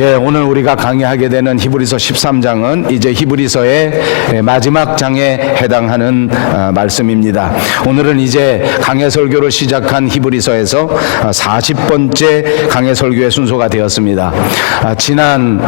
오늘 우리가 강의하게 되는 히브리서 13장은 이제 히브리서의 마지막 장에 해당하는 말씀입니다. 오늘은 이제 강해 설교를 시작한 히브리서에서 40번째 강해 설교의 순서가 되었습니다. 지난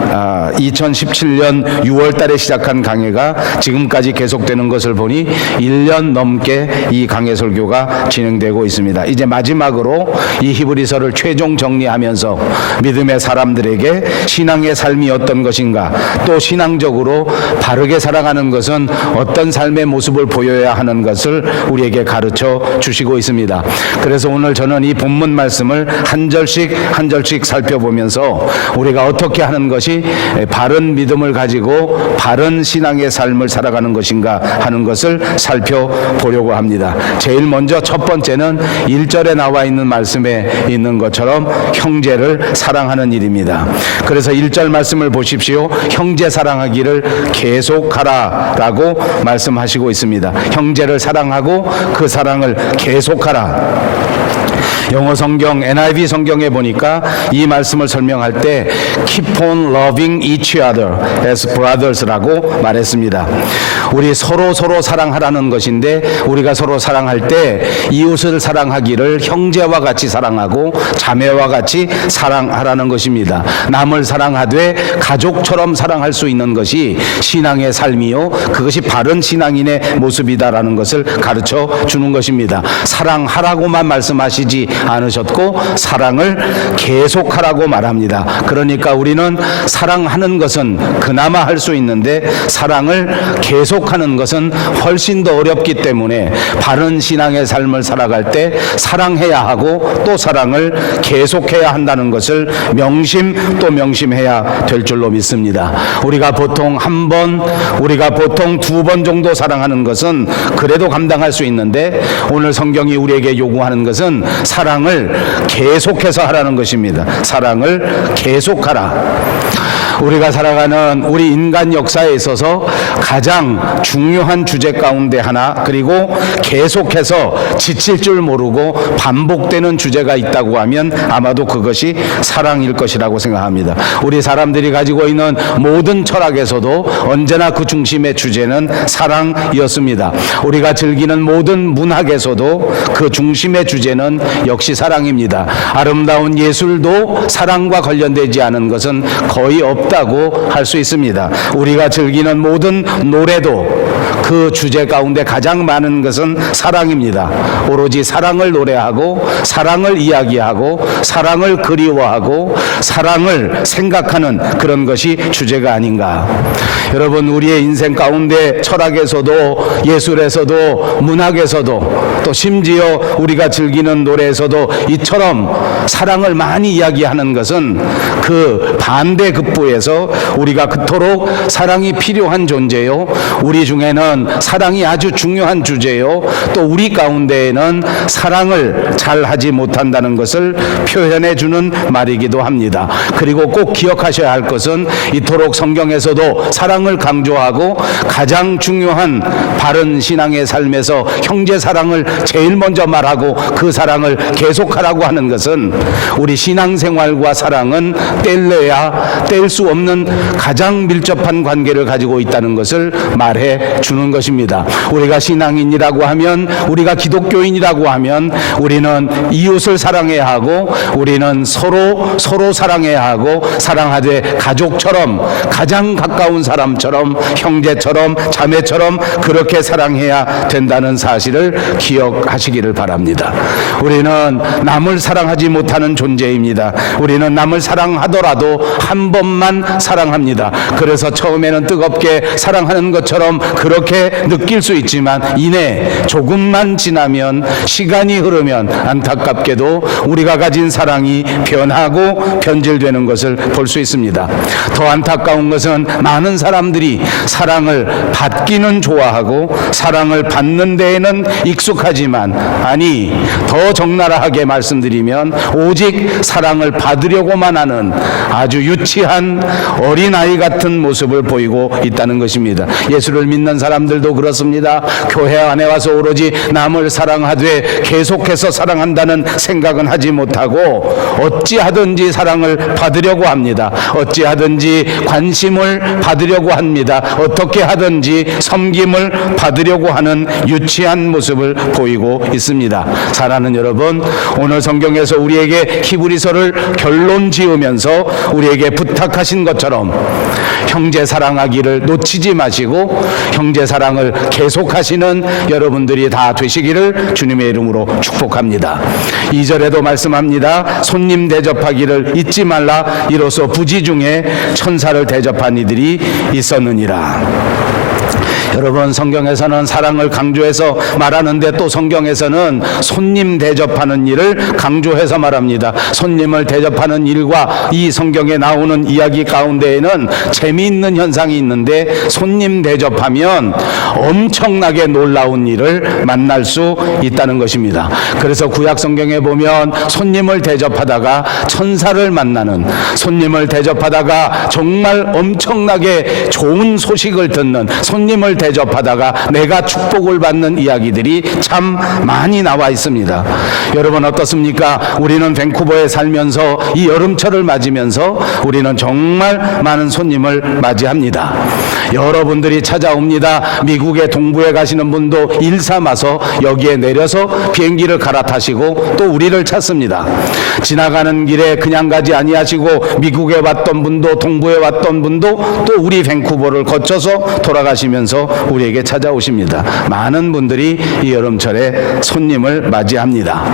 2017년 6월 달에 시작한 강해가 지금까지 계속되는 것을 보니 1년 넘게 이 강해 설교가 진행되고 있습니다. 이제 마지막으로 이 히브리서를 최종 정리하면서 믿음의 사람들에게 신앙의 삶이 어떤 것인가, 또 신앙적으로 바르게 살아가는 것은 어떤 삶의 모습을 보여야 하는 것을 우리에게 가르쳐 주시고 있습니다. 그래서 오늘 저는 이 본문 말씀을 한 절씩 한 절씩 살펴보면서 우리가 어떻게 하는 것이 바른 믿음을 가지고 바른 신앙의 삶을 살아가는 것인가 하는 것을 살펴보려고 합니다. 제일 먼저 첫 번째는 1절에 나와 있는 말씀에 있는 것처럼 형제를 사랑하는 일입니다. 그래서 1절 말씀을 보십시오. 형제 사랑하기를 계속하라 라고 말씀하시고 있습니다. 형제를 사랑하고 그 사랑을 계속하라. 영어 성경 NIV 성경에 보니까 이 말씀을 설명할 때 keep on loving each other as brothers라고 말했습니다. 우리 서로 사랑하라는 것인데, 우리가 서로 사랑할 때 이웃을 사랑하기를 형제와 같이 사랑하고 자매와 같이 사랑하라는 것입니다. 남을 사랑하되 가족처럼 사랑할 수 있는 것이 신앙의 삶이요, 그것이 바른 신앙인의 모습이다라는 것을 가르쳐 주는 것입니다. 사랑하라고만 말씀하시지 않으셨고 사랑을 계속하라고 말합니다. 그러니까 우리는 사랑하는 것은 그나마 할 수 있는데 사랑을 계속하는 것은 훨씬 더 어렵기 때문에 바른 신앙의 삶을 살아갈 때 사랑해야 하고 또 사랑을 계속해야 한다는 것을 명심 또 명심해야 될 줄로 믿습니다. 우리가 보통 한 번, 우리가 보통 두 번 정도 사랑하는 것은 그래도 감당할 수 있는데, 오늘 성경이 우리에게 요구하는 것은 사랑을 계속해서 하라는 것입니다. 사랑을 계속하라. 우리가 살아가는 우리 인간 역사에 있어서 가장 중요한 주제 가운데 하나, 그리고 계속해서 지칠 줄 모르고 반복되는 주제가 있다고 하면 아마도 그것이 사랑일 것이라고 생각합니다. 우리 사람들이 가지고 있는 모든 철학에서도 언제나 그 중심의 주제는 사랑이었습니다. 우리가 즐기는 모든 문학에서도 그 중심의 주제는 역시 사랑입니다. 아름다운 예술도 사랑과 관련되지 않은 것은 거의 없다고 할 수 있습니다. 우리가 즐기는 모든 노래도 그 주제 가운데 가장 많은 것은 사랑입니다. 오로지 사랑을 노래하고 사랑을 이야기하고 사랑을 그리워하고 사랑을 생각하는 그런 것이 주제가 아닌가. 여러분, 우리의 인생 가운데 철학에서도 예술에서도 문학에서도 또 심지어 우리가 즐기는 노래에서도 이처럼 사랑을 많이 이야기하는 것은 그 반대급부에서 우리가 그토록 사랑이 필요한 존재요, 우리 중에는 사랑이 아주 중요한 주제요, 또 우리 가운데에는 사랑을 잘 하지 못한다는 것을 표현해 주는 말이기도 합니다. 그리고 꼭 기억하셔야 할 것은 이토록 성경에서도 사랑을 강조하고 가장 중요한 바른 신앙의 삶에서 형제 사랑을 제일 먼저 말하고 그 사랑을 계속하라고 하는 것은 우리 신앙생활과 사랑은 뗄래야 뗄 수 없는 가장 밀접한 관계를 가지고 있다는 것을 말해 주는 것입니다. 우리가 신앙인이라고 하면, 우리가 기독교인이라고 하면 우리는 이웃을 사랑해야 하고 우리는 서로 사랑해야 하고, 사랑하되 가족처럼, 가장 가까운 사람처럼, 형제처럼, 자매처럼 그렇게 사랑해야 된다는 사실을 기억하시기를 바랍니다. 우리는 남을 사랑하지 못하는 존재입니다. 우리는 남을 사랑하더라도 한 번만 사랑합니다. 그래서 처음에는 뜨겁게 사랑하는 것처럼 그렇게 느낄 수 있지만 이내 조금만 지나면, 시간이 흐르면 안타깝게도 우리가 가진 사랑이 변하고 변질되는 것을 볼 수 있습니다. 더 안타까운 것은 많은 사람들이 사랑을 받기는 좋아하고 사랑을 받는 데에는 익숙하지만, 아니 더 적나라하게 말씀드리면 오직 사랑을 받으려고만 하는 아주 유치한 어린아이 같은 모습을 보이고 있다는 것입니다. 예수를 믿는 사람 사람들도 그렇습니다. 교회 안에 와서 오로지 남을 사랑하되 계속해서 사랑한다는 생각은 하지 못하고 어찌하든지 사랑을 받으려고 합니다. 어찌하든지 관심을 받으려고 합니다. 어떻게 하든지 섬김을 받으려고 하는 유치한 모습을 보이고 있습니다. 사랑하는 여러분, 오늘 성경에서 우리에게 히브리서를 결론 지으면서 우리에게 부탁하신 것처럼 형제 사랑하기를 놓치지 마시고 형제 사랑을 계속하시는 여러분들이 다 되시기를 주님의 이름으로 축복합니다. 2절에도 말씀합니다. 손님 대접하기를 잊지 말라. 이로써 부지 중에 천사를 대접한 이들이 있었느니라. 여러분, 성경에서는 사랑을 강조해서 말하는데 또 성경에서는 손님 대접하는 일을 강조해서 말합니다. 손님을 대접하는 일과 이 성경에 나오는 이야기 가운데에는 재미있는 현상이 있는데 손님 대접하면 엄청나게 놀라운 일을 만날 수 있다는 것입니다. 그래서 구약 성경에 보면 손님을 대접하다가 천사를 만나는, 손님을 대접하다가 정말 엄청나게 좋은 소식을 듣는, 손님을 대접하다가 내가 축복을 받는 이야기들이 참 많이 나와 있습니다. 여러분 어떻습니까? 우리는 밴쿠버에 살면서 이 여름철을 맞으면서 우리는 정말 많은 손님을 맞이합니다. 여러분들이 찾아옵니다. 미국의 동부에 가시는 분도 일 삼아서 여기에 내려서 비행기를 갈아타시고 또 우리를 찾습니다. 지나가는 길에 그냥 가지 아니하시고 미국에 왔던 분도 동부에 왔던 분도 또 우리 밴쿠버를 거쳐서 돌아가시면서 우리에게 찾아오십니다. 많은 분들이 이 여름철에 손님을 맞이합니다.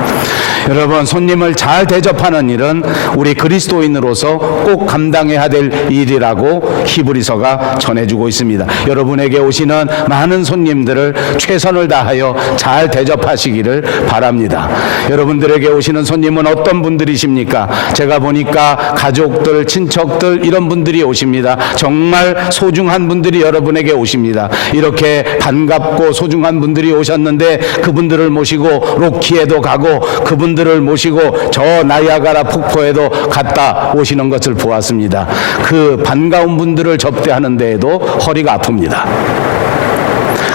여러분, 손님을 잘 대접하는 일은 우리 그리스도인으로서 꼭 감당해야 될 일이라고 히브리서가 전해주고 있습니다. 여러분에게 오시는 많은 손님들을 최선을 다하여 잘 대접하시기를 바랍니다. 여러분들에게 오시는 손님은 어떤 분들이십니까? 제가 보니까 가족들, 친척들 이런 분들이 오십니다. 정말 소중한 분들이 여러분에게 오십니다. 이렇게 반갑고 소중한 분들이 오셨는데 그분들을 모시고 로키에도 가고 그분들을 모시고 저 나이아가라 폭포에도 갔다 오시는 것을 보았습니다. 그 반가운 분들을 접대하는 데에도 허리가 아픕니다.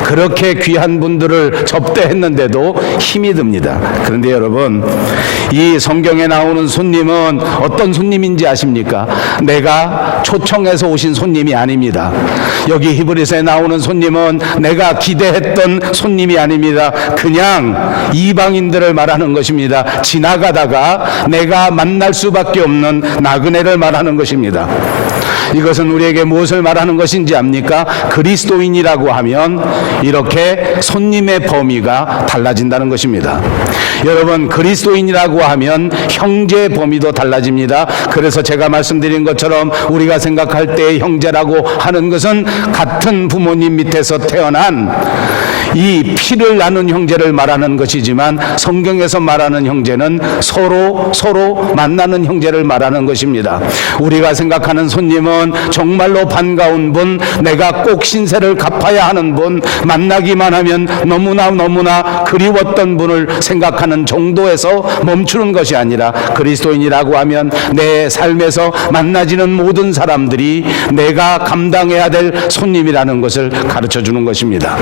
그렇게 귀한 분들을 접대했는데도 힘이 듭니다. 그런데 여러분, 이 성경에 나오는 손님은 어떤 손님인지 아십니까? 내가 초청해서 오신 손님이 아닙니다. 여기 히브리서에 나오는 손님은 내가 기대했던 손님이 아닙니다. 그냥 이방인들을 말하는 것입니다. 지나가다가 내가 만날 수밖에 없는 나그네를 말하는 것입니다. 이것은 우리에게 무엇을 말하는 것인지 압니까? 그리스도인이라고 하면 이렇게 손님의 범위가 달라진다는 것입니다. 여러분, 그리스도인이라고 하면 형제의 범위도 달라집니다. 그래서 제가 말씀드린 것처럼 우리가 생각할 때 형제라고 하는 것은 같은 부모님 밑에서 태어난 이 피를 나눈 형제를 말하는 것이지만 성경에서 말하는 형제는 서로 만나는 형제를 말하는 것입니다. 우리가 생각하는 손님은 정말로 반가운 분, 내가 꼭 신세를 갚아야 하는 분, 만나기만 하면 너무나 그리웠던 분을 생각하는 정도에서 멈추는 것이 아니라 그리스도인이라고 하면 내 삶에서 만나지는 모든 사람들이 내가 감당해야 될 손님이라는 것을 가르쳐 주는 것입니다.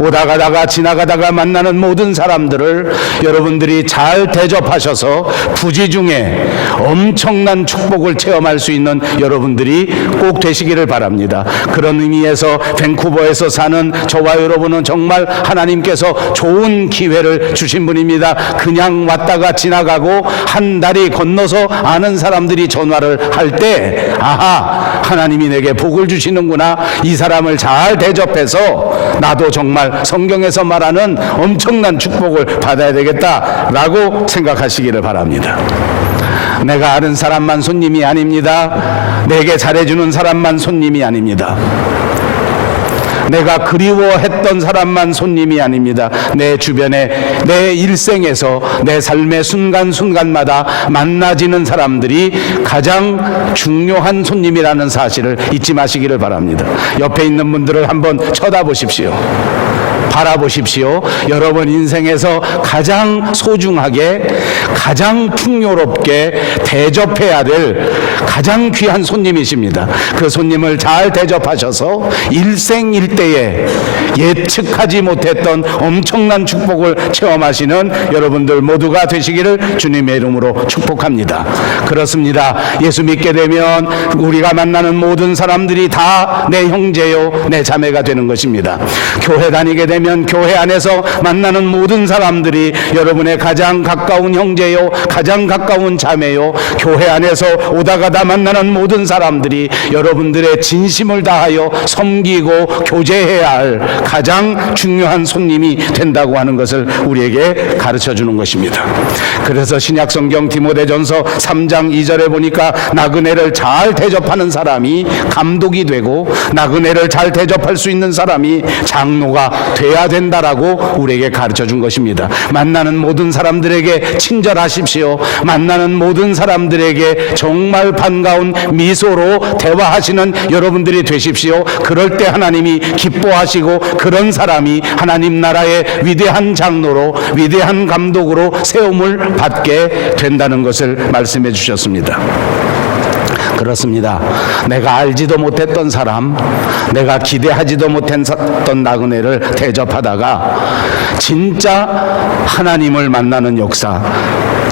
오다가다가 지나가다가 만나는 모든 사람들을 여러분들이 잘 대접하셔서 부지 중에 엄청난 축복을 체험할 수 있는 여러분들이 꼭 되시기를 바랍니다. 그런 의미에서 밴쿠버에서 사는 저와 여러분은 정말 하나님께서 좋은 기회를 주신 분입니다. 그냥 왔다가 지나가고 한 다리 건너서 아는 사람들이 전화를 할 때 아하, 하나님이 내게 복을 주시는구나, 이 사람을 잘 대접해서 나도 정말 성경에서 말하는 엄청난 축복을 받아야 되겠다라고 생각하시기를 바랍니다. 내가 아는 사람만 손님이 아닙니다. 내게 잘해주는 사람만 손님이 아닙니다. 내가 그리워했던 사람만 손님이 아닙니다. 내 주변에, 내 일생에서, 내 삶의 순간순간마다 만나지는 사람들이 가장 중요한 손님이라는 사실을 잊지 마시기를 바랍니다. 옆에 있는 분들을 한번 쳐다보십시오. 바라보십시오. 여러분 인생에서 가장 소중하게, 가장 풍요롭게 대접해야 될 가장 귀한 손님이십니다. 그 손님을 잘 대접하셔서 일생일대에 예측하지 못했던 엄청난 축복을 체험하시는 여러분들 모두가 되시기를 주님의 이름으로 축복합니다. 그렇습니다. 예수 믿게 되면 우리가 만나는 모든 사람들이 다 내 형제요 내 자매가 되는 것입니다. 교회 다니게 되면 교회 안에서 만나는 모든 사람들이 여러분의 가장 가까운 형제요 가장 가까운 자매요, 교회 안에서 오다 가다 만나는 모든 사람들이 여러분들의 진심을 다하여 섬기고 교제해야 할 가장 중요한 손님이 된다고 하는 것을 우리에게 가르쳐 주는 것입니다. 그래서 신약성경 디모데전서 3장 2절에 보니까 나그네를 잘 대접하는 사람이 감독이 되고 나그네를 잘 대접할 수 있는 사람이 장로가 돼야 된다라고 우리에게 가르쳐 준 것입니다. 만나는 모든 사람들에게 친절하십시오. 만나는 모든 사람들에게 정말 반가운 미소로 대화하시는 여러분들이 되십시오. 그럴 때 하나님이 기뻐하시고 그런 사람이 하나님 나라의 위대한 장로로, 위대한 감독으로 세움을 받게 된다는 것을 말씀해 주셨습니다. 그렇습니다. 내가 알지도 못했던 사람, 내가 기대하지도 못했던 나그네를 대접하다가 진짜 하나님을 만나는 역사,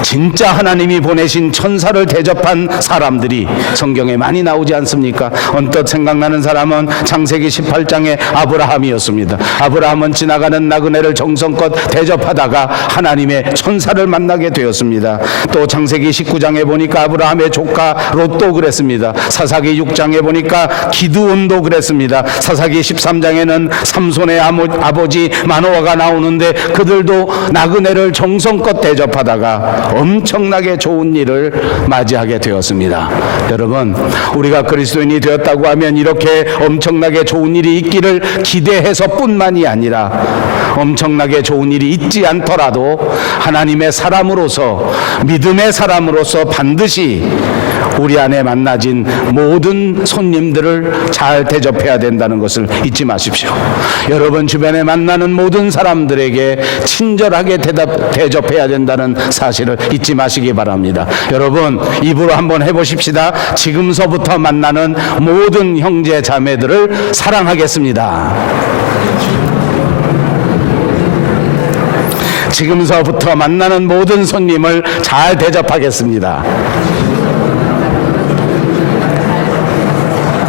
진짜 하나님이 보내신 천사를 대접한 사람들이 성경에 많이 나오지 않습니까? 언뜻 생각나는 사람은 창세기 18장의 아브라함이었습니다. 아브라함은 지나가는 나그네를 정성껏 대접하다가 하나님의 천사를 만나게 되었습니다. 또 창세기 19장에 보니까 아브라함의 조카 롯도 그랬습니다. 사사기 6장에 보니까 기드온도 그랬습니다. 사사기 13장에는 삼손의 아버지 마노아가 나오는데 그들도 나그네를 정성껏 대접하다가 엄청나게 좋은 일을 맞이하게 되었습니다. 여러분, 우리가 그리스도인이 되었다고 하면 이렇게 엄청나게 좋은 일이 있기를 기대해서 뿐만이 아니라 엄청나게 좋은 일이 있지 않더라도 하나님의 사람으로서, 믿음의 사람으로서 반드시 우리 안에 만나진 모든 손님들을 잘 대접해야 된다는 것을 잊지 마십시오. 여러분 주변에 만나는 모든 사람들에게 친절하게 대접해야 된다는 사실을 잊지 마시기 바랍니다. 여러분 입으로 한번 해보십시다. 지금서부터 만나는 모든 형제 자매들을 사랑하겠습니다. 지금서부터 만나는 모든 손님을 잘 대접하겠습니다.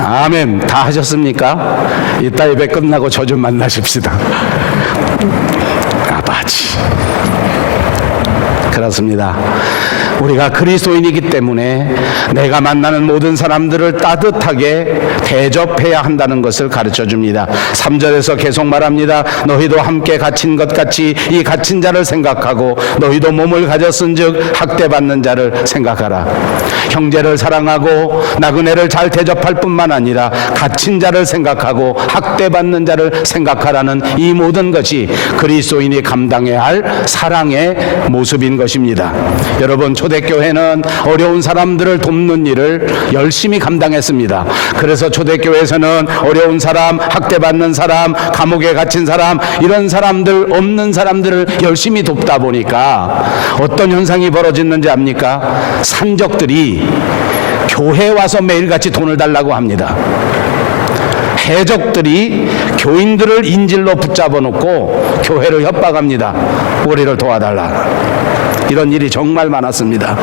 아멘. 다 하셨습니까? 이따 예배 끝나고 저 좀 만나십시다. 아버지. 그렇습니다. 우리가 그리스도인이기 때문에 내가 만나는 모든 사람들을 따뜻하게 대접해야 한다는 것을 가르쳐 줍니다. 3절에서 계속 말합니다. 너희도 함께 갇힌 것 같이 이 갇힌 자를 생각하고 너희도 몸을 가졌은 즉 학대받는 자를 생각하라. 형제를 사랑하고 나그네를 잘 대접할 뿐만 아니라 갇힌 자를 생각하고 학대받는 자를 생각하라는 이 모든 것이 그리스도인이 감당해야 할 사랑의 모습인 것입니다. 여러분 초대교회는 어려운 사람들을 돕는 일을 열심히 감당했습니다. 그래서 초대교회에서는 어려운 사람, 학대받는 사람, 감옥에 갇힌 사람, 이런 사람들, 없는 사람들을 열심히 돕다 보니까 어떤 현상이 벌어졌는지 압니까? 산적들이 교회에 와서 매일같이 돈을 달라고 합니다. 해적들이 교인들을 인질로 붙잡아 놓고 교회를 협박합니다. 우리를 도와달라. 이런 일이 정말 많았습니다.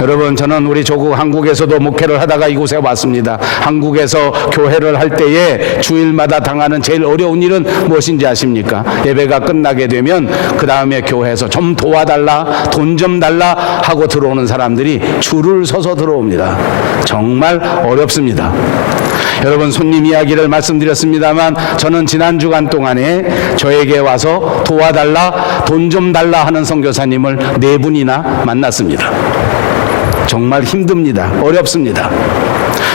여러분 저는 우리 조국 한국에서도 목회를 하다가 이곳에 왔습니다. 한국에서 교회를 할 때에 주일마다 당하는 제일 어려운 일은 무엇인지 아십니까? 예배가 끝나게 되면 그 다음에 교회에서 좀 도와달라, 돈 좀 달라 하고 들어오는 사람들이 줄을 서서 들어옵니다. 정말 어렵습니다. 여러분 손님 이야기를 말씀드렸습니다만 저는 지난 주간 동안에 저에게 와서 도와달라, 돈 좀 달라 하는 선교사님을 4분이나 만났습니다. 정말 힘듭니다. 어렵습니다.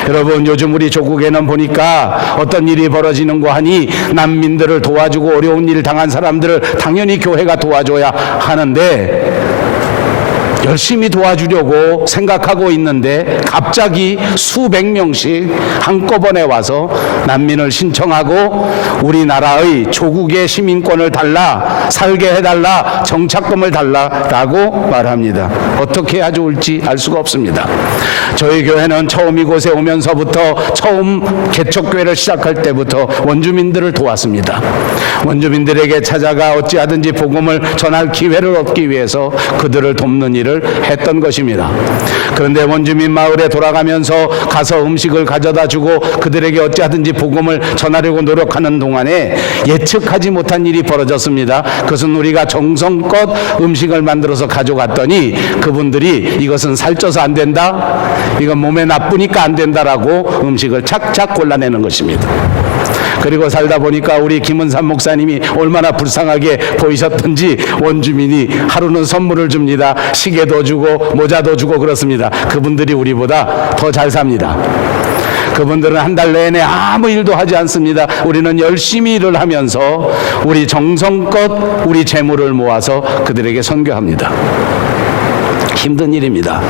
여러분 요즘 우리 조국에는 보니까 어떤 일이 벌어지는고 하니 난민들을 도와주고 어려운 일을 당한 사람들을 당연히 교회가 도와줘야 하는데 열심히 도와주려고 생각하고 있는데 갑자기 수백 명씩 한꺼번에 와서 난민을 신청하고 우리나라의 조국의 시민권을 달라, 살게 해달라, 정착금을 달라라고 말합니다. 어떻게 해야 좋을지 알 수가 없습니다. 저희 교회는 처음 이곳에 오면서부터 처음 개척교회를 시작할 때부터 원주민들을 도왔습니다. 원주민들에게 찾아가 어찌하든지 복음을 전할 기회를 얻기 위해서 그들을 돕는 일을 했던 것입니다. 그런데 원주민 마을에 돌아가면서 가서 음식을 가져다 주고 그들에게 어찌하든지 복음을 전하려고 노력하는 동안에 예측하지 못한 일이 벌어졌습니다. 그것은 우리가 정성껏 음식을 만들어서 가져갔더니 그분들이 이것은 살쪄서 안 된다, 이건 몸에 나쁘니까 안 된다라고 음식을 착착 골라내는 것입니다. 그리고 살다 보니까 우리 김은삼 목사님이 얼마나 불쌍하게 보이셨던지 원주민이 하루는 선물을 줍니다. 시계도 주고 모자도 주고 그렇습니다. 그분들이 우리보다 더 잘 삽니다. 그분들은 한 달 내내 아무 일도 하지 않습니다. 우리는 열심히 일을 하면서 우리 정성껏 우리 재물을 모아서 그들에게 선교합니다. 힘든 일입니다.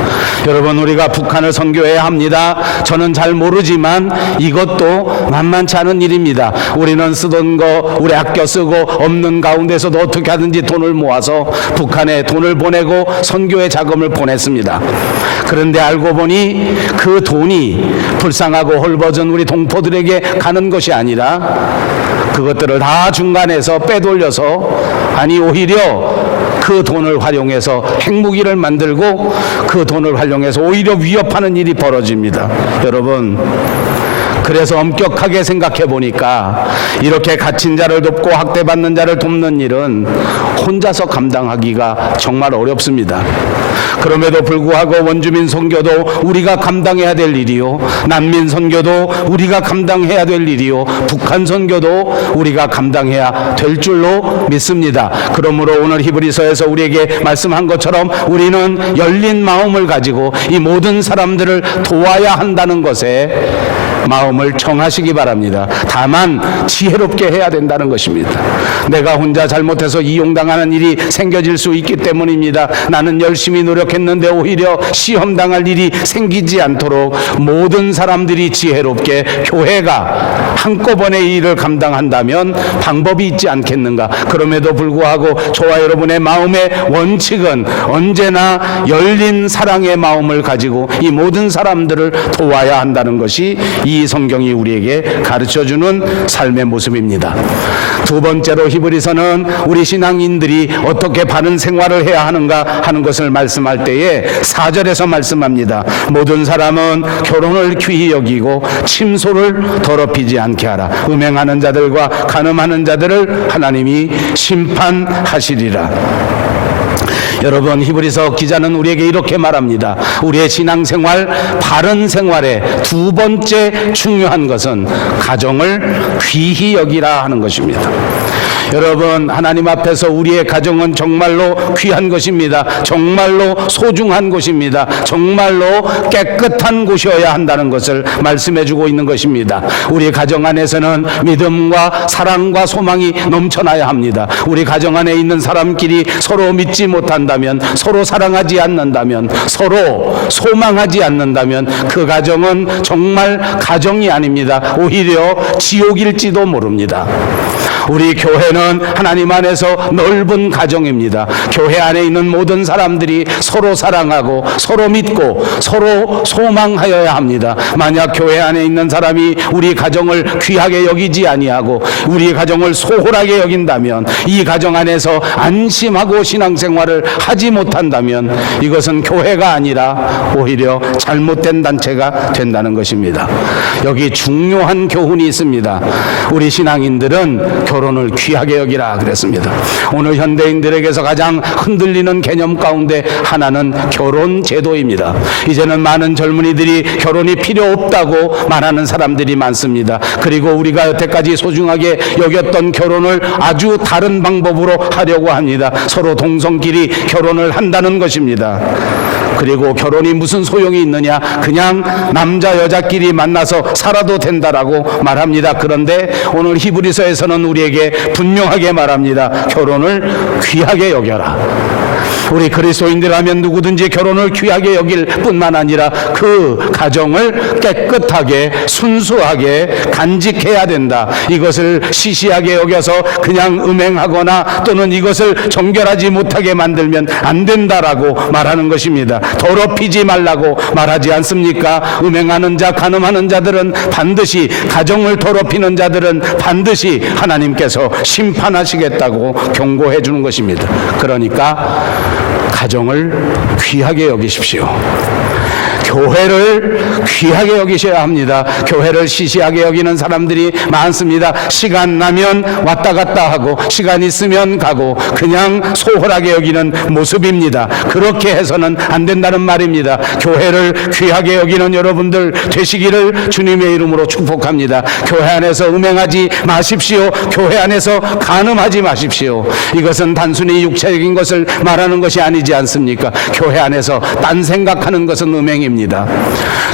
여러분, 우리가 북한을 선교해야 합니다. 저는 잘 모르지만 이것도 만만치 않은 일입니다. 우리는 쓰던 거 우리 아껴 쓰고 없는 가운데서도 어떻게 하든지 돈을 모아서 북한에 돈을 보내고 선교의 자금을 보냈습니다. 그런데 알고 보니 그 돈이 불쌍하고 헐벗은 우리 동포들에게 가는 것이 아니라 그것들을 다 중간에서 빼돌려서, 아니 오히려 그 돈을 활용해서 핵무기를 만들고 그 돈을 활용해서 오히려 위협하는 일이 벌어집니다. 여러분, 그래서 엄격하게 생각해 보니까 이렇게 갇힌 자를 돕고 학대받는 자를 돕는 일은 혼자서 감당하기가 정말 어렵습니다. 그럼에도 불구하고 원주민 선교도 우리가 감당해야 될 일이요, 난민 선교도 우리가 감당해야 될 일이요, 북한 선교도 우리가 감당해야 될 줄로 믿습니다. 그러므로 오늘 히브리서에서 우리에게 말씀한 것처럼 우리는 열린 마음을 가지고 이 모든 사람들을 도와야 한다는 것에 마음을 정하시기 바랍니다. 다만 지혜롭게 해야 된다는 것입니다. 내가 혼자 잘못해서 이용당하는 일이 생겨질 수 있기 때문입니다. 나는 열심히 노력했는데 오히려 시험당할 일이 생기지 않도록 모든 사람들이 지혜롭게 교회가 한꺼번에 이 일을 감당한다면 방법이 있지 않겠는가. 그럼에도 불구하고 저와 여러분의 마음의 원칙은 언제나 열린 사랑의 마음을 가지고 이 모든 사람들을 도와야 한다는 것이 이 성경이 우리에게 가르쳐주는 삶의 모습입니다. 두 번째로 히브리서는 우리 신앙인들이 어떻게 바른 생활을 해야 하는가 하는 것을 말씀할 때에 4절에서 말씀합니다. 모든 사람은 결혼을 귀히 여기고 침소를 더럽히지 않게 하라. 음행하는 자들과 간음하는 자들을 하나님이 심판하시리라. 여러분, 히브리서 기자는 우리에게 이렇게 말합니다. 우리의 신앙생활, 바른 생활의 두 번째 중요한 것은 가정을 귀히 여기라 하는 것입니다. 여러분, 하나님 앞에서 우리의 가정은 정말로 귀한 것입니다. 정말로 소중한 곳입니다. 정말로 깨끗한 곳이어야 한다는 것을 말씀해주고 있는 것입니다. 우리 가정 안에서는 믿음과 사랑과 소망이 넘쳐나야 합니다. 우리 가정 안에 있는 사람끼리 서로 믿지 못한다면, 서로 사랑하지 않는다면, 서로 소망하지 않는다면 그 가정은 정말 가정이 아닙니다. 오히려 지옥일지도 모릅니다. 우리 교회는 하나님 안에서 넓은 가정입니다. 교회 안에 있는 모든 사람들이 서로 사랑하고 서로 믿고 서로 소망하여야 합니다. 만약 교회 안에 있는 사람이 우리 가정을 귀하게 여기지 아니하고 우리 가정을 소홀하게 여긴다면, 이 가정 안에서 안심하고 신앙생활을 하지 못한다면 이것은 교회가 아니라 오히려 잘못된 단체가 된다는 것입니다. 여기 중요한 교훈이 있습니다. 우리 신앙인들은 결혼을 귀하게 여기라 그랬습니다. 오늘 현대인들에게서 가장 흔들리는 개념 가운데 하나는 결혼 제도입니다. 이제는 많은 젊은이들이 결혼이 필요 없다고 말하는 사람들이 많습니다. 그리고 우리가 여태까지 소중하게 여겼던 결혼을 아주 다른 방법으로 하려고 합니다. 서로 동성끼리 결혼을 한다는 것입니다. 그리고 결혼이 무슨 소용이 있느냐, 그냥 남자 여자끼리 만나서 살아도 된다라고 말합니다. 그런데 오늘 히브리서에서는 우리에게 분명하게 말합니다. 결혼을 귀하게 여겨라. 우리 그리스도인들하면 누구든지 결혼을 귀하게 여길 뿐만 아니라 그 가정을 깨끗하게 순수하게 간직해야 된다. 이것을 시시하게 여겨서 그냥 음행하거나 또는 이것을 정결하지 못하게 만들면 안 된다라고 말하는 것입니다. 더럽히지 말라고 말하지 않습니까? 음행하는 자, 간음하는 자들은 반드시, 가정을 더럽히는 자들은 반드시 하나님께서 심판하시겠다고 경고해 주는 것입니다. 그러니까 가정을 귀하게 여기십시오. 교회를 귀하게 여기셔야 합니다. 교회를 시시하게 여기는 사람들이 많습니다. 시간 나면 왔다 갔다 하고 시간 있으면 가고 그냥 소홀하게 여기는 모습입니다. 그렇게 해서는 안 된다는 말입니다. 교회를 귀하게 여기는 여러분들 되시기를 주님의 이름으로 축복합니다. 교회 안에서 음행하지 마십시오. 교회 안에서 간음하지 마십시오. 이것은 단순히 육체적인 것을 말하는 것이 아니지 않습니까? 교회 안에서 딴 생각하는 것은 음행입니다.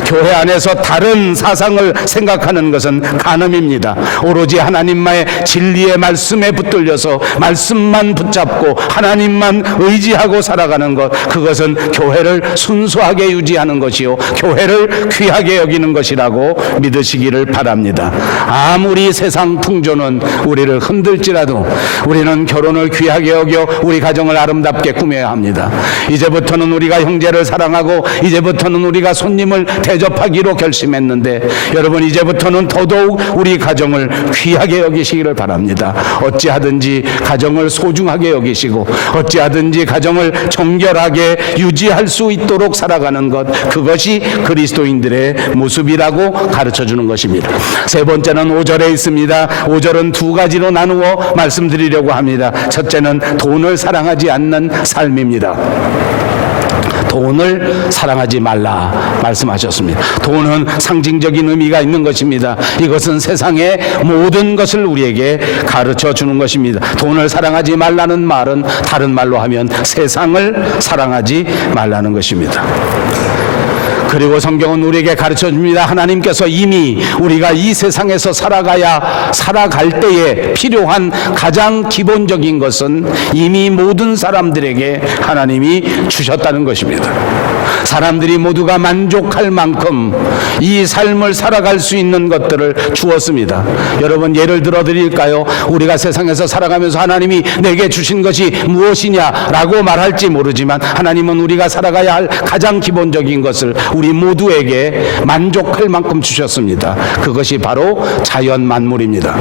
교회 안에서 다른 사상을 생각하는 것은 간음입니다. 오로지 하나님만의 진리의 말씀에 붙들려서 말씀만 붙잡고 하나님만 의지하고 살아가는 것, 그것은 교회를 순수하게 유지하는 것이요 교회를 귀하게 여기는 것이라고 믿으시기를 바랍니다. 아무리 세상 풍조는 우리를 흔들지라도 우리는 결혼을 귀하게 여겨 우리 가정을 아름답게 꾸며야 합니다. 이제부터는 우리가 형제를 사랑하고 이제부터는 우리가 손님을 대접하기로 결심했는데 여러분 이제부터는 더더욱 우리 가정을 귀하게 여기시기를 바랍니다. 어찌하든지 가정을 소중하게 여기시고 어찌하든지 가정을 정결하게 유지할 수 있도록 살아가는 것, 그것이 그리스도인들의 모습이라고 가르쳐주는 것입니다. 세 번째는 5절에 있습니다. 5절은 두 가지로 나누어 말씀드리려고 합니다. 첫째는 돈을 사랑하지 않는 삶입니다. 돈을 사랑하지 말라 말씀하셨습니다. 돈은 상징적인 의미가 있는 것입니다. 이것은 세상의 모든 것을 우리에게 가르쳐 주는 것입니다. 돈을 사랑하지 말라는 말은 다른 말로 하면 세상을 사랑하지 말라는 것입니다. 그리고 성경은 우리에게 가르쳐 줍니다. 하나님께서 이미 우리가 이 세상에서 살아갈 때에 필요한 가장 기본적인 것은 이미 모든 사람들에게 하나님이 주셨다는 것입니다. 사람들이 모두가 만족할 만큼 이 삶을 살아갈 수 있는 것들을 주었습니다. 여러분 예를 들어 드릴까요? 우리가 세상에서 살아가면서 하나님이 내게 주신 것이 무엇이냐라고 말할지 모르지만 하나님은 우리가 살아가야 할 가장 기본적인 것을 우리 모두에게 만족할 만큼 주셨습니다. 그것이 바로 자연 만물입니다.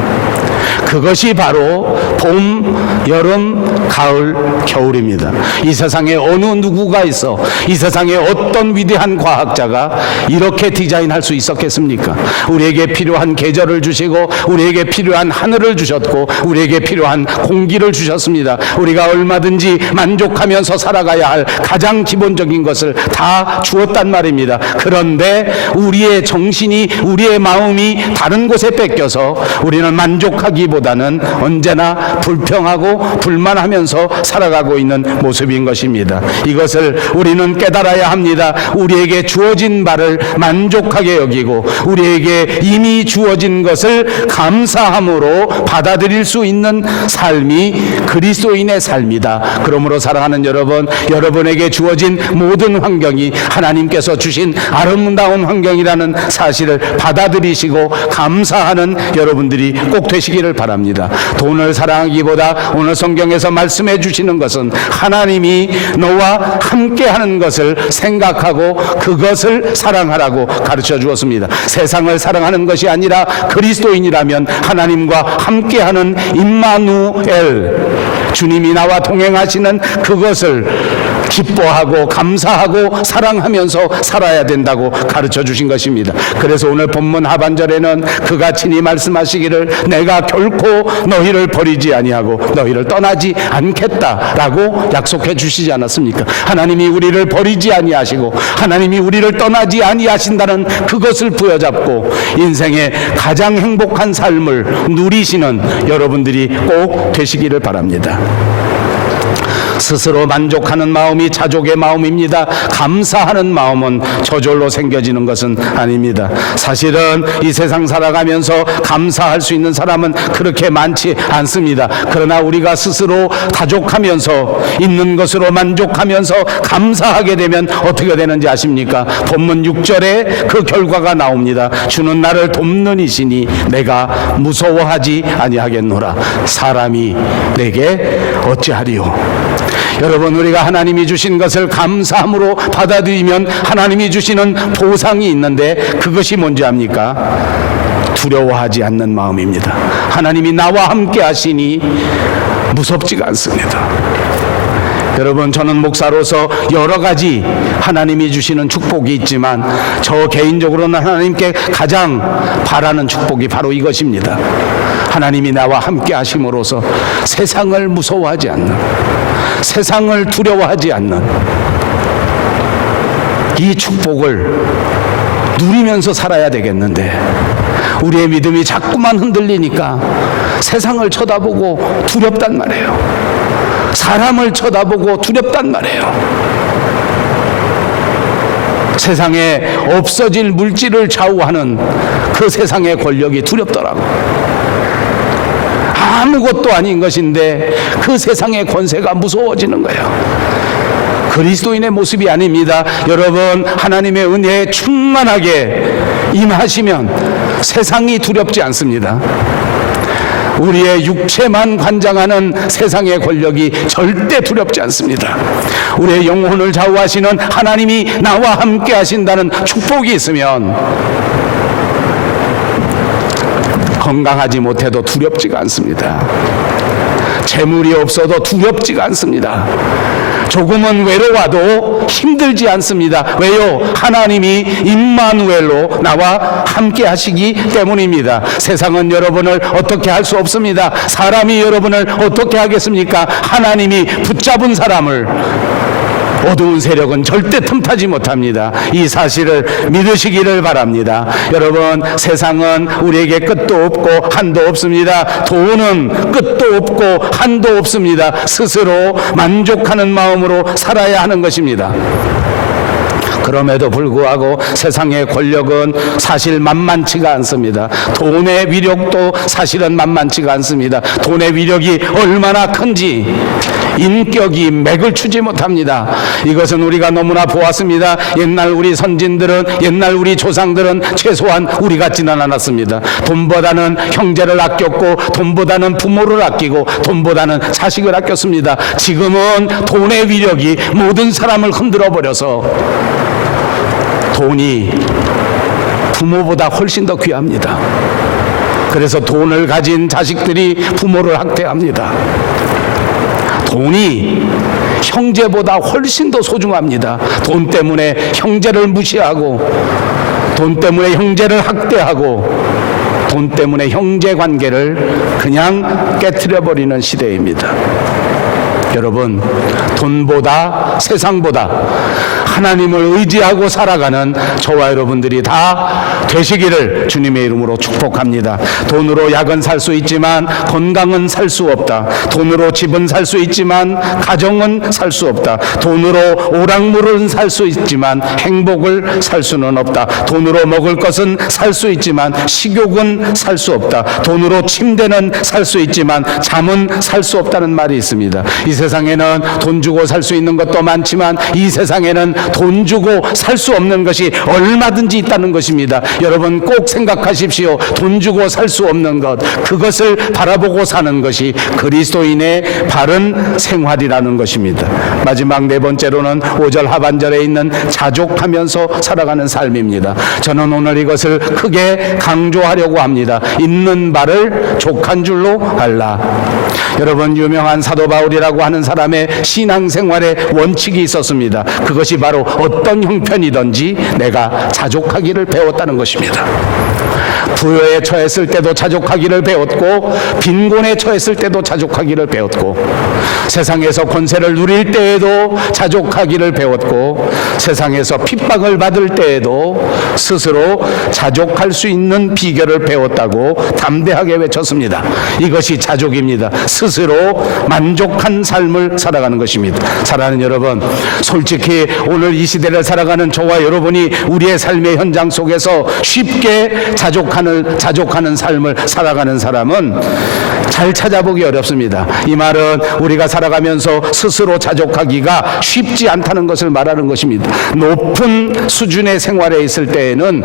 그것이 바로 봄, 여름, 가을, 겨울입니다. 이 세상에 어느 누구가 있어 이 세상에 어떤 위대한 과학자가 이렇게 디자인할 수 있었겠습니까? 우리에게 필요한 계절을 주시고 우리에게 필요한 하늘을 주셨고 우리에게 필요한 공기를 주셨습니다. 우리가 얼마든지 만족하면서 살아가야 할 가장 기본적인 것을 다 주었단 말입니다. 그런데 우리의 정신이, 우리의 마음이 다른 곳에 뺏겨서 우리는 만족하기보다는 언제나 불평하고 불만하면서 살아가고 있는 모습인 것입니다. 이것을 우리는 깨달아야 합니다. 우리에게 주어진 바를 만족하게 여기고 우리에게 이미 주어진 것을 감사함으로 받아들일 수 있는 삶이 그리스도인의 삶이다. 그러므로 사랑하는 여러분, 여러분에게 주어진 모든 환경이 하나님께서 주신 아름다운 환경이라는 사실을 받아들이시고 감사하는 여러분들이 꼭 되시기를 바랍니다. 돈을 사랑하기보다 오늘 성경에서 말씀해 주시는 것은 하나님이 너와 함께하는 것을 생각하고 그것을 사랑하라고 가르쳐 주었습니다. 세상을 사랑하는 것이 아니라 그리스도인이라면 하나님과 함께하는 임마누엘, 주님이 나와 동행하시는 그것을 기뻐하고 감사하고 사랑하면서 살아야 된다고 가르쳐 주신 것입니다. 그래서 오늘 본문 하반절에는 그가 친히 말씀하시기를 내가 결코 너희를 버리지 아니하고 너희를 떠나지 않겠다라고 약속해 주시지 않았습니까? 하나님이 우리를 버리지 아니하시고 하나님이 우리를 떠나지 아니하신다는 그것을 부여잡고 인생의 가장 행복한 삶을 누리시는 여러분들이 꼭 되시기를 바랍니다. 스스로 만족하는 마음이 자족의 마음입니다. 감사하는 마음은 저절로 생겨지는 것은 아닙니다. 사실은 이 세상 살아가면서 감사할 수 있는 사람은 그렇게 많지 않습니다. 그러나 우리가 스스로 다족하면서 있는 것으로 만족하면서 감사하게 되면 어떻게 되는지 아십니까? 본문 6절에 그 결과가 나옵니다. 주는 나를 돕는 이시니 내가 무서워하지 아니하겠노라. 사람이 내게 어찌하리요. 여러분, 우리가 하나님이 주신 것을 감사함으로 받아들이면 하나님이 주시는 보상이 있는데 그것이 뭔지 압니까? 두려워하지 않는 마음입니다. 하나님이 나와 함께 하시니 무섭지가 않습니다. 여러분, 저는 목사로서 여러 가지 하나님이 주시는 축복이 있지만 저 개인적으로는 하나님께 가장 바라는 축복이 바로 이것입니다. 하나님이 나와 함께 하심으로써 세상을 무서워하지 않는, 세상을 두려워하지 않는 이 축복을 누리면서 살아야 되겠는데 우리의 믿음이 자꾸만 흔들리니까 세상을 쳐다보고 두렵단 말이에요. 사람을 쳐다보고 두렵단 말이에요. 세상에 없어질 물질을 좌우하는 그 세상의 권력이 두렵더라고. 아무것도 아닌 것인데 그 세상의 권세가 무서워지는 거예요. 그리스도인의 모습이 아닙니다. 여러분, 하나님의 은혜에 충만하게 임하시면 세상이 두렵지 않습니다. 우리의 육체만 관장하는 세상의 권력이 절대 두렵지 않습니다. 우리의 영혼을 좌우하시는 하나님이 나와 함께 하신다는 축복이 있으면 건강하지 못해도 두렵지가 않습니다. 재물이 없어도 두렵지가 않습니다. 조금은 외로워도 힘들지 않습니다. 왜요? 하나님이 임마누엘로 나와 함께 하시기 때문입니다. 세상은 여러분을 어떻게 할 수 없습니다. 사람이 여러분을 어떻게 하겠습니까? 하나님이 붙잡은 사람을 어두운 세력은 절대 틈타지 못합니다. 이 사실을 믿으시기를 바랍니다. 여러분, 세상은 우리에게 끝도 없고 한도 없습니다. 돈은 끝도 없고 한도 없습니다. 스스로 만족하는 마음으로 살아야 하는 것입니다. 그럼에도 불구하고 세상의 권력은 사실 만만치가 않습니다. 돈의 위력도 사실은 만만치가 않습니다. 돈의 위력이 얼마나 큰지 인격이 맥을 추지 못합니다. 이것은 우리가 너무나 보았습니다. 옛날 우리 선진들은, 옛날 우리 조상들은 최소한 우리 같지는 않았습니다. 돈보다는 형제를 아꼈고, 돈보다는 부모를 아끼고, 돈보다는 자식을 아꼈습니다. 지금은 돈의 위력이 모든 사람을 흔들어 버려서 돈이 부모보다 훨씬 더 귀합니다. 그래서 돈을 가진 자식들이 부모를 학대합니다. 돈이 형제보다 훨씬 더 소중합니다. 돈 때문에 형제를 무시하고, 돈 때문에 형제를 학대하고, 돈 때문에 형제 관계를 그냥 깨트려버리는 시대입니다. 여러분, 돈보다, 세상보다 하나님을 의지하고 살아가는 저와 여러분들이 다 되시기를 주님의 이름으로 축복합니다. 돈으로 약은 살 수 있지만 건강은 살 수 없다. 돈으로 집은 살 수 있지만 가정은 살 수 없다. 돈으로 오락물은 살 수 있지만 행복을 살 수는 없다. 돈으로 먹을 것은 살 수 있지만 식욕은 살 수 없다. 돈으로 침대는 살 수 있지만 잠은 살 수 없다는 말이 있습니다. 이 세상에는 돈 주고 살 수 있는 것도 많지만 이 세상에는 돈 주고 살 수 없는 것이 얼마든지 있다는 것입니다. 여러분, 꼭 생각하십시오. 돈 주고 살 수 없는 것, 그것을 바라보고 사는 것이 그리스도인의 바른 생활이라는 것입니다. 마지막 네 번째로는 5절 하반절에 있는 자족하면서 살아가는 삶입니다. 저는 오늘 이것을 크게 강조하려고 합니다. 있는 바를 족한 줄로 알라. 여러분, 유명한 사도 바울이라고 하는 사람의 신앙생활의 원칙이 있었습니다. 그것이 바로 바로 어떤 형편이든지 내가 자족하기를 배웠다는 것입니다. 부여에 처했을 때도 자족하기를 배웠고, 빈곤에 처했을 때도 자족하기를 배웠고, 세상에서 권세를 누릴 때에도 자족하기를 배웠고, 세상에서 핍박을 받을 때에도 스스로 자족할 수 있는 비결을 배웠다고 담대하게 외쳤습니다. 이것이 자족입니다. 스스로 만족한 삶을 살아가는 것입니다. 사랑하는 여러분, 솔직히 오늘 이 시대를 살아가는 저와 여러분이 우리의 삶의 현장 속에서 쉽게 자족하는 삶을 살아가는 사람은 잘 찾아보기 어렵습니다. 이 말은 우리가 살아가면서 스스로 자족하기가 쉽지 않다는 것을 말하는 것입니다. 높은 수준의 생활에 있을 때에는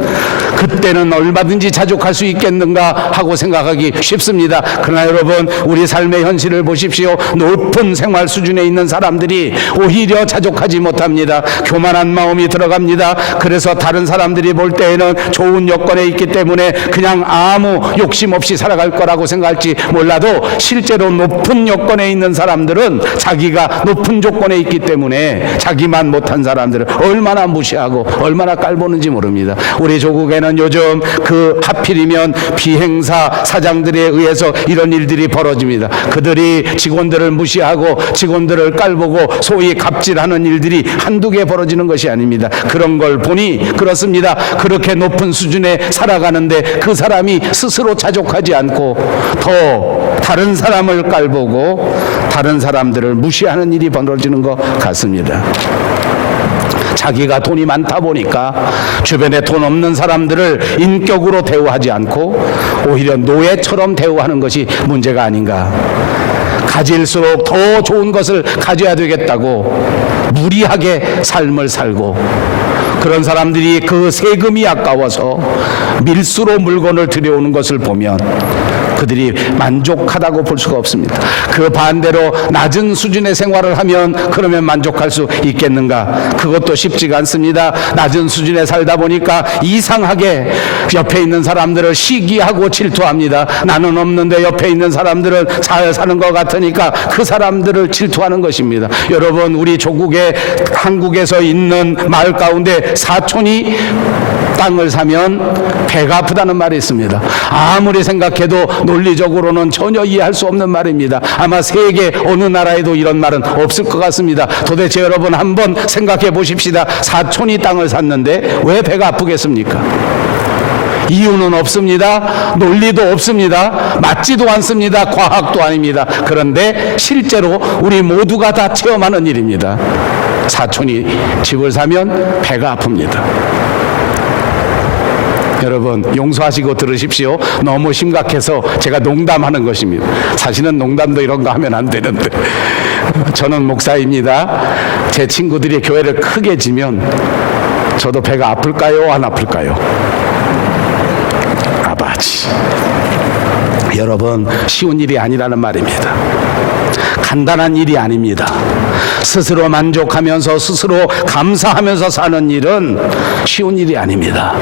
그때는 얼마든지 자족할 수 있겠는가 하고 생각하기 쉽습니다. 그러나 여러분, 우리 삶의 현실을 보십시오. 높은 생활 수준에 있는 사람들이 오히려 자족하지 못합니다. 교만한 마음이 들어갑니다. 그래서 다른 사람들이 볼 때에는 좋은 여건에 있기 때문에 그냥 아무 욕심 없이 살아갈 거라고 생각할지 몰라도, 실제로 높은 여건에 있는 사람들은 자기가 높은 조건에 있기 때문에 자기만 못한 사람들을 얼마나 무시하고 얼마나 깔보는지 모릅니다. 우리 조국에는 요즘 하필이면 비행사 사장들에 의해서 이런 일들이 벌어집니다. 그들이 직원들을 무시하고 직원들을 깔보고 소위 갑질하는 일들이 한두 개 벌어지는 것이 아닙니다. 그런 걸 보니 그렇습니다. 그렇게 높은 수준에 살아가는데 그 사람이 스스로 자족하지 않고 더 다른 사람을 깔보고 다른 사람들을 무시하는 일이 벌어지는 것 같습니다. 자기가 돈이 많다 보니까 주변에 돈 없는 사람들을 인격으로 대우하지 않고 오히려 노예처럼 대우하는 것이 문제가 아닌가. 가질수록 더 좋은 것을 가져야 되겠다고 무리하게 삶을 살고, 그런 사람들이 그 세금이 아까워서 밀수로 물건을 들여오는 것을 보면 그들이 만족하다고 볼 수가 없습니다. 그 반대로 낮은 수준의 생활을 하면 그러면 만족할 수 있겠는가? 그것도 쉽지가 않습니다. 낮은 수준에 살다 보니까 이상하게 옆에 있는 사람들을 시기하고 질투합니다. 나는 없는데 옆에 있는 사람들은 잘 사는 것 같으니까 그 사람들을 질투하는 것입니다. 여러분, 우리 조국에 한국에서 있는 마을 가운데 사촌이 땅을 사면 배가 아프다는 말이 있습니다. 아무리 생각해도 논리적으로는 전혀 이해할 수 없는 말입니다. 아마 세계 어느 나라에도 이런 말은 없을 것 같습니다. 도대체 여러분 한번 생각해 보십시다. 사촌이 땅을 샀는데 왜 배가 아프겠습니까? 이유는 없습니다. 논리도 없습니다. 맞지도 않습니다. 과학도 아닙니다. 그런데 실제로 우리 모두가 다 체험하는 일입니다. 사촌이 집을 사면 배가 아픕니다. 여러분, 용서하시고 들으십시오. 너무 심각해서 제가 농담하는 것입니다. 사실은 농담도 이런 거 하면 안 되는데. 저는 목사입니다. 제 친구들이 교회를 크게 지면 저도 배가 아플까요? 안 아플까요? 아바지. 여러분, 쉬운 일이 아니라는 말입니다. 간단한 일이 아닙니다. 스스로 만족하면서 스스로 감사하면서 사는 일은 쉬운 일이 아닙니다.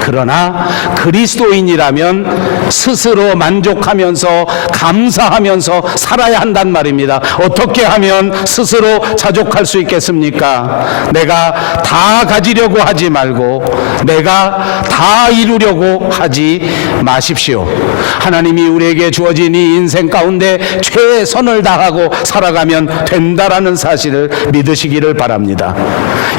그러나 그리스도인이라면 스스로 만족하면서 감사하면서 살아야 한단 말입니다. 어떻게 하면 스스로 자족할 수 있겠습니까? 내가 다 가지려고 하지 말고 내가 다 이루려고 하지 마십시오. 하나님이 우리에게 주어진 이 인생 가운데 최선을 다하고 살아가면 된다라는 사실을 믿으시기를 바랍니다.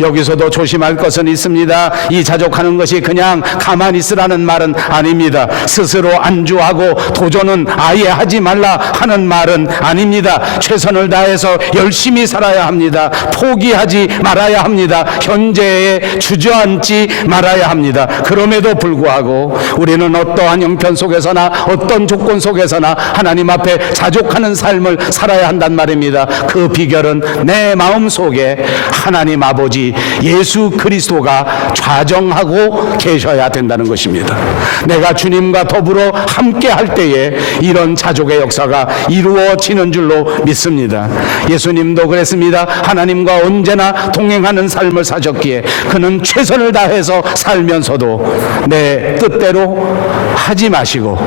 여기서도 조심할 것은 있습니다. 이 자족하는 것이 그냥 가만히 있으라는 말은 아닙니다. 스스로 안주하고 도전은 아예 하지 말라 하는 말은 아닙니다. 최선을 다해서 열심히 살아야 합니다. 포기하지 말아야 합니다. 현재에 주저앉지 말아야 합니다. 그럼에도 불구하고 우리는 어떠한 형편 속에서나 어떤 조건 속에서나 하나님 앞에 자족하는 삶을 살아야 한단 말입니다. 그 비결은 내 마음속에 하나님 아버지 예수 그리스도가 좌정하고 계셔야 된다는 것입니다. 내가 주님과 더불어 함께 할 때에 이런 자족의 역사가 이루어지는 줄로 믿습니다. 예수님도 그랬습니다. 하나님과 언제나 동행하는 삶을 사셨기에 그는 최선을 다해서 살면서도 내 뜻대로 하지 마시고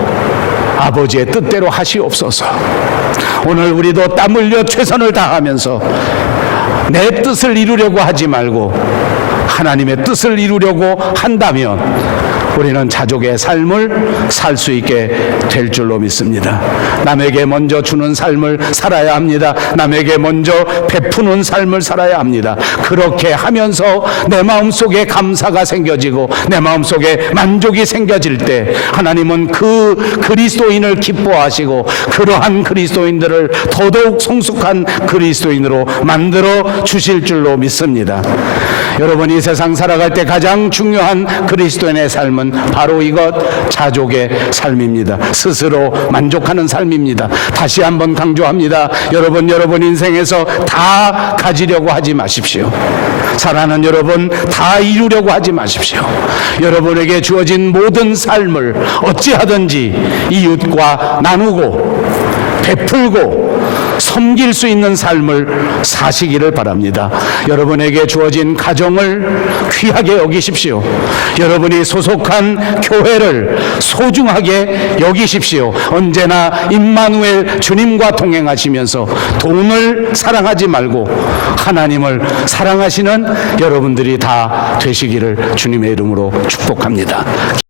아버지의 뜻대로 하시옵소서. 오늘 우리도 땀 흘려 최선을 다하면서 내 뜻을 이루려고 하지 말고 하나님의 뜻을 이루려고 한다면 우리는 자족의 삶을 살 수 있게 될 줄로 믿습니다. 남에게 먼저 주는 삶을 살아야 합니다. 남에게 먼저 베푸는 삶을 살아야 합니다. 그렇게 하면서 내 마음속에 감사가 생겨지고 내 마음속에 만족이 생겨질 때 하나님은 그 그리스도인을 기뻐하시고 그러한 그리스도인들을 더더욱 성숙한 그리스도인으로 만들어 주실 줄로 믿습니다. 여러분, 이 세상 살아갈 때 가장 중요한 그리스도인의 삶은 바로 이것, 자족의 삶입니다. 스스로 만족하는 삶입니다. 다시 한번 강조합니다. 여러분 인생에서 다 가지려고 하지 마십시오. 사랑하는 여러분, 다 이루려고 하지 마십시오. 여러분에게 주어진 모든 삶을 어찌하든지 이웃과 나누고 베풀고 섬길 수 있는 삶을 사시기를 바랍니다. 여러분에게 주어진 가정을 귀하게 여기십시오. 여러분이 소속한 교회를 소중하게 여기십시오. 언제나 임마누엘 주님과 동행하시면서 돈을 사랑하지 말고 하나님을 사랑하시는 여러분들이 다 되시기를 주님의 이름으로 축복합니다.